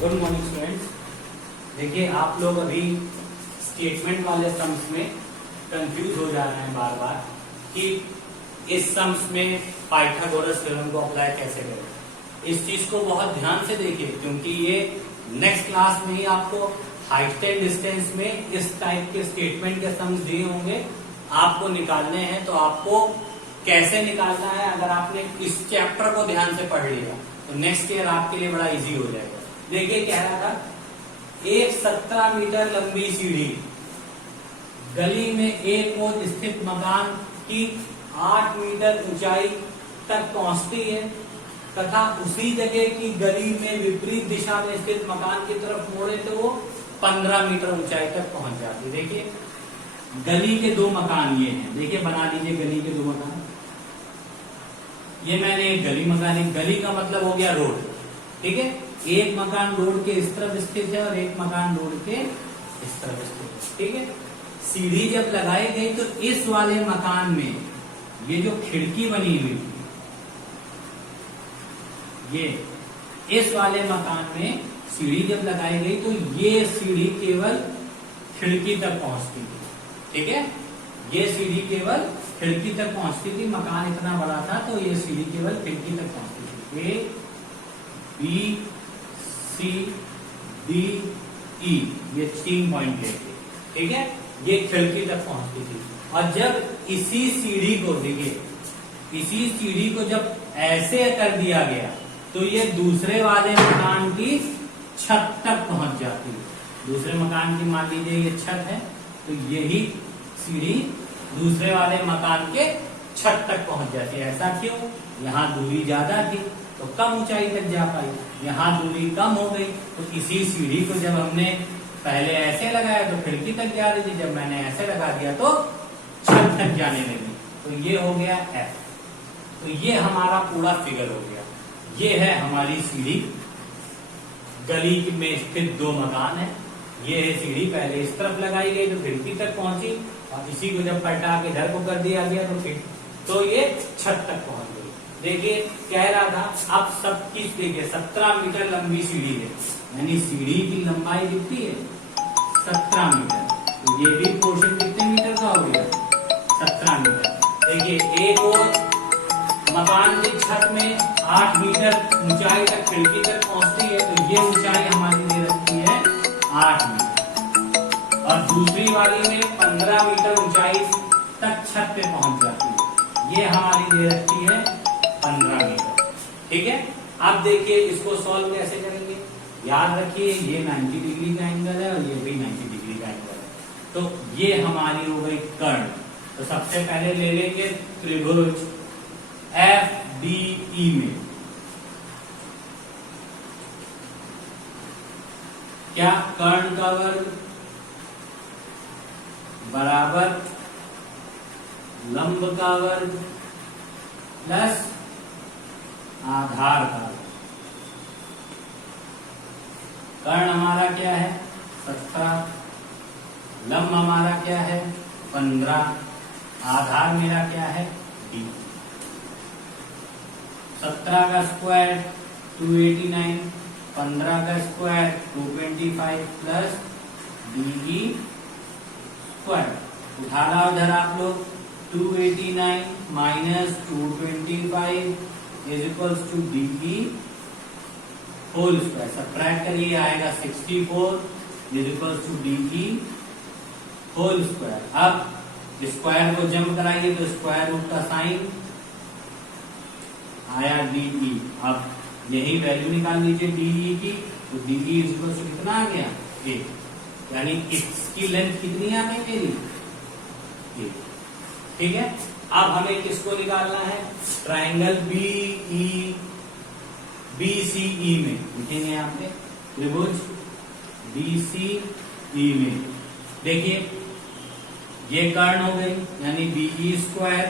Good morning students. देखिए आप लोग अभी स्टेटमेंट वाले सम्स में कंफ्यूज हो जा रहे हैं बार बार कि इस सम्स में पाइथागोरस थ्योरम को अप्लाई कैसे करें। इस चीज को बहुत ध्यान से देखिए क्योंकि ये नेक्स्ट क्लास में ही आपको हाइट एंड डिस्टेंस में इस टाइप के स्टेटमेंट के सम्स दिए होंगे, आपको निकालने हैं। तो आपको कैसे निकालना है, अगर आपने इस चैप्टर को ध्यान से पढ़ लिया तो नेक्स्ट ईयर आपके लिए बड़ा इजी हो जाएगा। देखिए कह रहा था एक 17 मीटर लंबी सीढ़ी गली में एक ओर स्थित मकान की 8 मीटर ऊंचाई तक पहुंचती है तथा उसी जगह की गली में विपरीत दिशा में स्थित मकान की तरफ मोड़े तो वो 15 मीटर ऊंचाई तक पहुंच जाती है। देखिए गली के दो मकान ये हैं, देखिए बना लीजिए गली के दो मकान। ये मैंने एक गली मकान, गली का मतलब हो गया रोड, ठीक है। एक मकान रोड के इस तरफ स्थित है और एक मकान रोड के इस तरफ स्थित है, ठीक है। सीढ़ी जब लगाई गई तो इस वाले मकान में ये जो खिड़की बनी हुई थी, ये इस वाले मकान में सीढ़ी जब लगाई गई तो ये सीढ़ी केवल खिड़की तक पहुंचती थी, ठीक है। ये सीढ़ी केवल खिड़की तक पहुंचती थी, मकान इतना बड़ा था तो ये सीढ़ी केवल खिड़की तक पहुंचती थी। A B C D E ये 3 पॉइंट थे, ठीक है। ये खिड़की तक पहुंचती थी और जब इसी सीढ़ी को देखिए, इसी सीढ़ी को जब ऐसे कर दिया गया तो ये दूसरे वाले मकान की छत तक पहुंच जाती है। दूसरे मकान की मान लीजिए ये छत है तो यही सीढ़ी दूसरे वाले मकान के छत तक पहुंच जाती है। ऐसा क्यों? यहाँ दूरी ज्यादा थी तो कम ऊंचाई तक जा पाई, यहाँ दूरी कम हो गई तो इसी सीढ़ी को जब हमने पहले ऐसे लगाया तो खिड़की तक जा रही थी, जब मैंने ऐसे लगा दिया तो छत तक जाने लगी। तो ये हो गया F। तो ये हमारा पूरा फिगर हो गया। ये है हमारी सीढ़ी, गली में स्थित दो मकान है। ये है सीढ़ी, पहले इस तरफ लगाई गई तो खिड़की तक पहुंची और इसी को जब पलटा के इधर को कर दिया गया तो ये छत तक पहुंच गई। देखिए कह रहा था अब सब चीज देखिए 17 मीटर लंबी सीढ़ी है, यानी सीढ़ी की लंबाई कितनी है 17 मीटर। तो ये भी पोर्शन कितने मीटर का हो गया 17 मीटर। देखिए एक और मकान की छत में 8 मीटर ऊंचाई तक खिड़की तक पहुंचती है तो ये ऊंचाई हमारी दे रखी है 8 मीटर और दूसरी वाली में 15 मीटर ऊंचाई तक छत पे पहुंच जाती है, ये हमारी दे रखी है 15 मीटर, ठीक है। अब देखिए इसको सॉल्व कैसे करेंगे। याद रखिए ये 90 डिग्री का एंगल है और ये भी 90 डिग्री का एंगल है। तो ये हमारी हो गई कर्ण। तो सबसे पहले ले लेंगे त्रिभुज FDE में क्या कर्ण का वर्ग बराबर लंब का वर्ग प्लस आधार का। कर्ण हमारा क्या है 17, लंब हमारा क्या है 15, आधार मेरा क्या है D। 17 का स्क्वायर 289, 15 का स्क्वायर 225 प्लस DE स्क्वायर। उठा ला उधर आप लोग 289 minus 225 is equals to DE whole square. Subtract करिए आएगा 64 is equals to DE whole square. अब स्क्वायर को जंप कराइए तो स्क्वायर रूट का साइन आया DE। अब यही वैल्यू निकाल लीजिए DE की, तो DE इज इक्वल्स टू कितना आ गया 1, यानी इसकी लेंथ कितनी आ गई मेरी 1, ठीक है। अब हमें किसको निकालना है ट्राइंगल BCE में लिखेंगे यहाँ पे त्रिभुज BCE में। देखिए ये कर्ण हो गई यानी BE square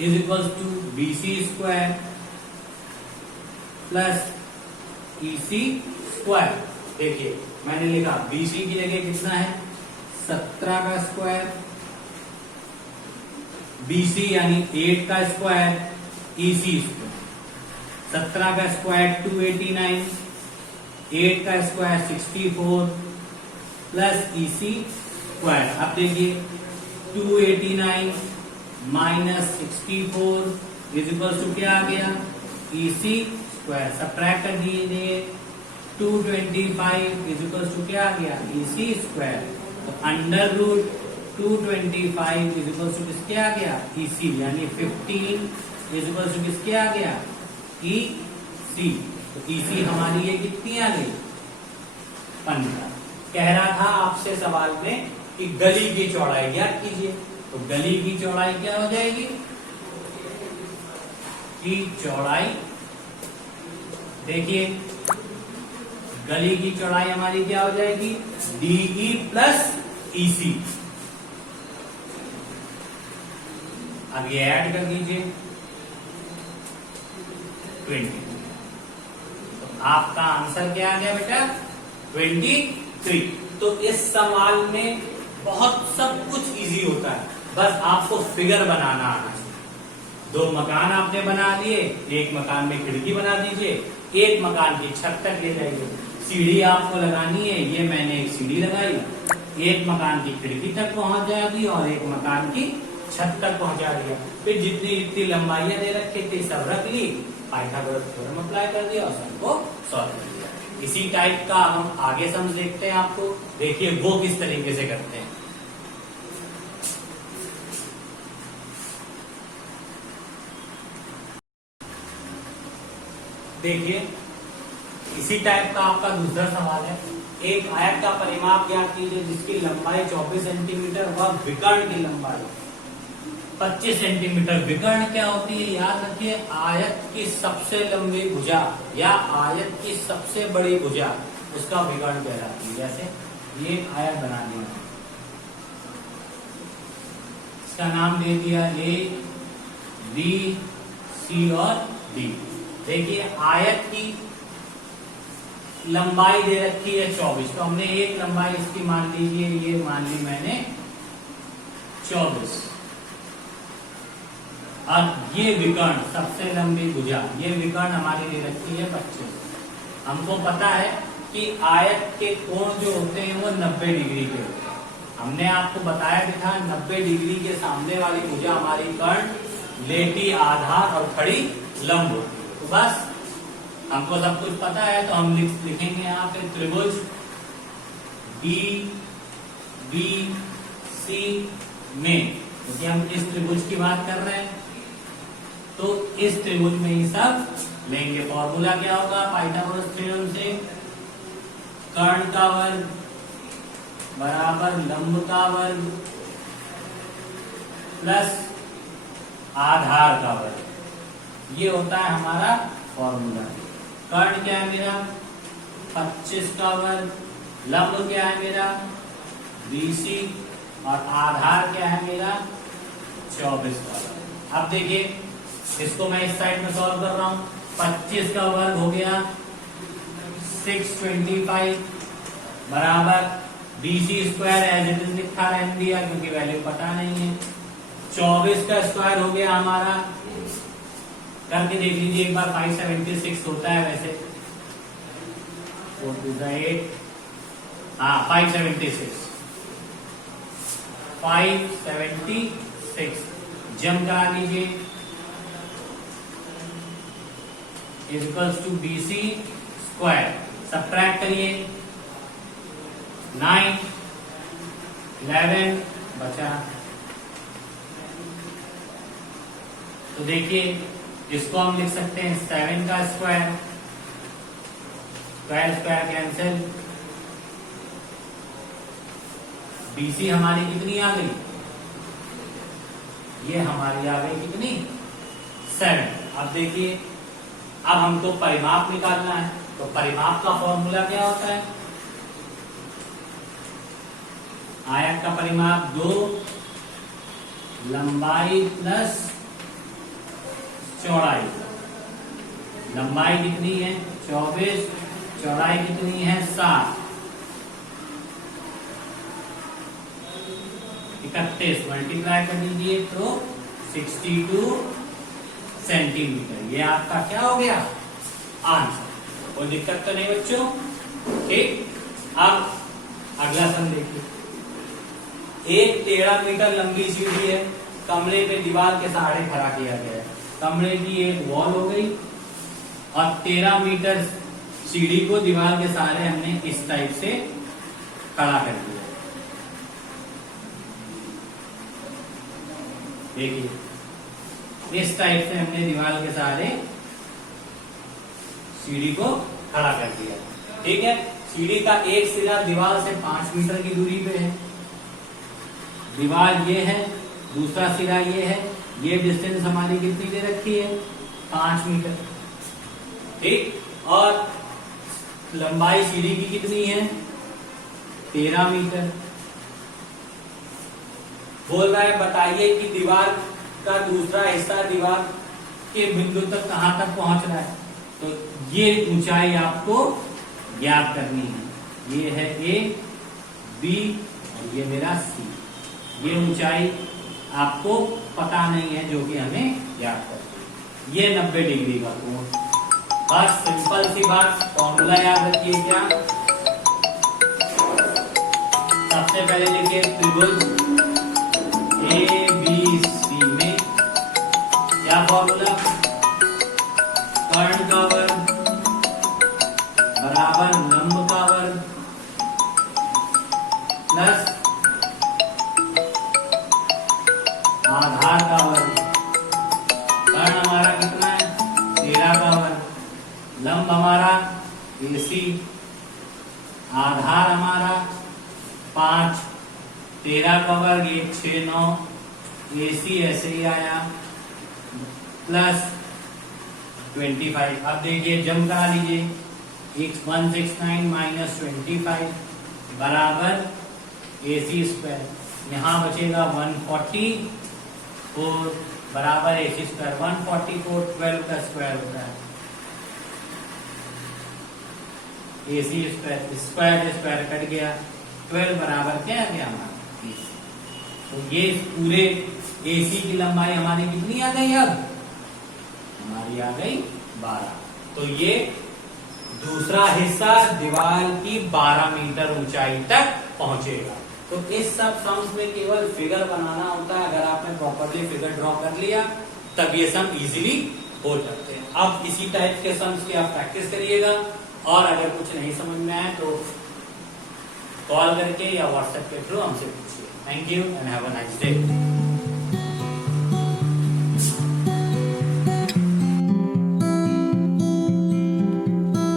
is equal to BC square plus EC square. देखिए मैंने लिखा BC की जगह कितना है 17 का स्क्वायर, BC यानी 8 का स्क्वायर EC स्क्वायर। 17 का स्क्वायर 289, 8 का स्क्वायर 64 प्लस EC स्क्वायर। अब देखिए 289 माइनस 64 इज इक्वल टू क्या आ गया, EC स्क्वायर। सब्ट्रैक्ट कर दीजिए 225 इज इक्वल टू क्या आ गया, EC स्क्वायर। तो under root 225 is equal to किसके आ गया, EC, यानी 15 इज इक्वल टू किसके आ गया, EC। तो EC हमारी ये कितनी आ गई, 15। कह रहा था आपसे सवाल में कि गली की चौड़ाई ज्ञात कीजिए। तो गली की चौड़ाई क्या हो जाएगी, की चौड़ाई, देखिए गली की चौड़ाई हमारी क्या हो जाएगी, DE प्लस EC। अब ये ऐड कर दीजिए 20। तो आपका आंसर क्या आ गया बेटा, 23। तो इस सवाल में बहुत सब कुछ इजी होता है, बस आपको फिगर बनाना आना चाहिए। 2 मकान आपने बना लिए, एक मकान में खिड़की बना दीजिए, एक मकान की छत तक ले जाइए। सीढ़ी आपको लगानी है, ये मैंने एक सीढ़ी लगाई, एक मकान की खिड़की तक पहुंच जाएगी और एक मकान की छत तक पहुंचा दिया। फिर जितनी जितनी लंबाइयां दे रखी थी सब रख ली, पाइथागोरस थ्योरम अप्लाई कर दिया और सबको सॉल्व कर दिया। इसी टाइप का हम आगे समझ देखते हैं आपको, देखिए वो किस तरीके से करते हैं। देखिए इसी टाइप का आपका दूसरा सवाल है। एक आयत का परिमाप ज्ञात कीजिए जिसकी लंबाई 24 सेंटीमीटर व विकर्ण की लंबाई 25 सेंटीमीटर। विकर्ण क्या होती है, याद रखिए, आयत की सबसे लंबी भुजा या आयत की सबसे बड़ी भुजा, उसका विकर्ण कहलाती है। जैसे ये आयत बना दिया, इसका नाम दे दिया A, B, C और D। देखिए आयत की लंबाई दे रखी है 24, तो हमने एक लंबाई इसकी मान लीजिए, ये मान ली मैंने 24। अब ये विकर्ण सबसे लंबी भुजा, ये विकर्ण हमारी दे रखी है 25। हमको पता है कि आयत के कोण जो होते हैं वो 90 डिग्री के होते हैं। हमने आपको बताया भी था 90 डिग्री के सामने वाली भुजा हमारी कर्ण, लेटी आधार और खड़ी लंब होती है। तो बस हमको सब कुछ पता है, तो हम लिखेंगे यहाँ पे त्रिभुज BBC में, क्योंकि हम इस त्रिभुज की बात कर रहे हैं, तो इस त्रिभुज में ही सब लेंगे। फॉर्मूला क्या होगा पाइथागोरस थ्योरम से, कर्ण का वर्ग बराबर लंब का वर्ग प्लस आधार का वर्ग, ये होता है हमारा फॉर्मूला। कर्ण क्या है मेरा 25 का वर्ग, लंब क्या है मेरा BC और आधार क्या है मेरा 24 का वर्ग। अब देखिए इसको मैं इस साइड में सॉल्व कर रहा हूं। 25 का वर्ग हो गया 625 बराबर BC square as it is लिखा रहने दिया क्योंकि वैल्यू पता नहीं है। 24 का स्क्वायर हो गया हमारा, करके देख लीजिए एक बार, 576 होता है वैसे, 4 to the 8, हाँ 576 जम करा लीजिए is equals to BC square. Subtract करिए 9 11 बचा। तो देखिए इसको हम लिख सकते हैं 7 का स्क्वायर, स्क्वायर कैंसिल, BC हमारी कितनी आ गई, ये हमारी आ गई कितनी 7। अब देखिए अब हमको परिमाप निकालना है, तो परिमाप का फॉर्मूला क्या होता है, आयत का परिमाप 2 लंबाई प्लस चौड़ाई। लंबाई कितनी है 24, चौड़ाई कितनी है 7, 31 मल्टीप्लाई कर दीजिए तो 62 सेंटीमीटर। ये आपका क्या हो गया आंसर। कोई दिक्कत तो नहीं बच्चों? ठीक, अब अगला सम देखिए। एक 13 मीटर लंबी सीढ़ी है, कमरे पे दीवार के सहारे खड़ा किया गया है। कमरे की एक वॉल हो गई और 13 मीटर सीढ़ी को दीवार के सहारे हमने इस टाइप से खड़ा कर दिया। देखिए इस टाइप से हमने दीवार के सहारे सीढ़ी को खड़ा कर दिया। ठीक है, सीढ़ी का एक सिरा दीवार से 5 मीटर की दूरी पे है। दीवार ये है, दूसरा सिरा ये है। ये डिस्टेंस हमारी कितनी दे रखी है 5 मीटर। ठीक, और लंबाई सीढ़ी की कितनी है 13 मीटर। बोल रहा है बताइए कि दीवार का दूसरा हिस्सा दीवार के बिंदु तक कहां तक पहुंच रहा है। तो ये ऊंचाई आपको ज्ञात करनी है। ये है ए, बी और ये मेरा सी। ये ऊंचाई आपको पता नहीं है जो कि हमें ज्ञात करनी है। ये 90 डिग्री का कोण। बस सिंपल सी बात, फॉर्मूला याद रखिए क्या। सबसे पहले लिखिए त्रिभुज ए बी सी में क्या फॉर्मूला, कर्ण का वर्ग बराबर लंब का वर्ग प्लस आधार का वर्ग। कर्ण हमारा कितना है 13 का वर्ग, लंब हमारा AC, आधार हमारा 5, 13 का वर्ग 1, 6, 9, AC ऐसे ही आया प्लस 25। अब देखिए जम करा लीजिए, 169 माइनस 25 बराबर AC स्क्वायर। यहाँ बचेगा 140 और बराबर AC स्क्वायर 144, 12 का स्क्वायर होता है AC square, square square cut गया, 12 बराबर क्या आ गया हमारा। तो ये पूरे AC की लंबाई हमारी कितनी आ गई, अब हमारी आ गई 12। तो ये दूसरा हिस्सा दीवार की 12 मीटर ऊंचाई तक पहुंचेगा। तो इस सब सम्स में केवल फिगर बनाना होता है। अगर आपने प्रॉपर्ली फिगर ड्रॉ कर लिया तब ये सम इजीली हो जाते हैं। अब इसी टाइप के सम्स की आप प्रैक्टिस करिएगा, और अगर कुछ नहीं समझ में आए तो कॉल करके या व्हाट्सएप के थ्रू हमसे पूछिए। Thank you and have a nice day.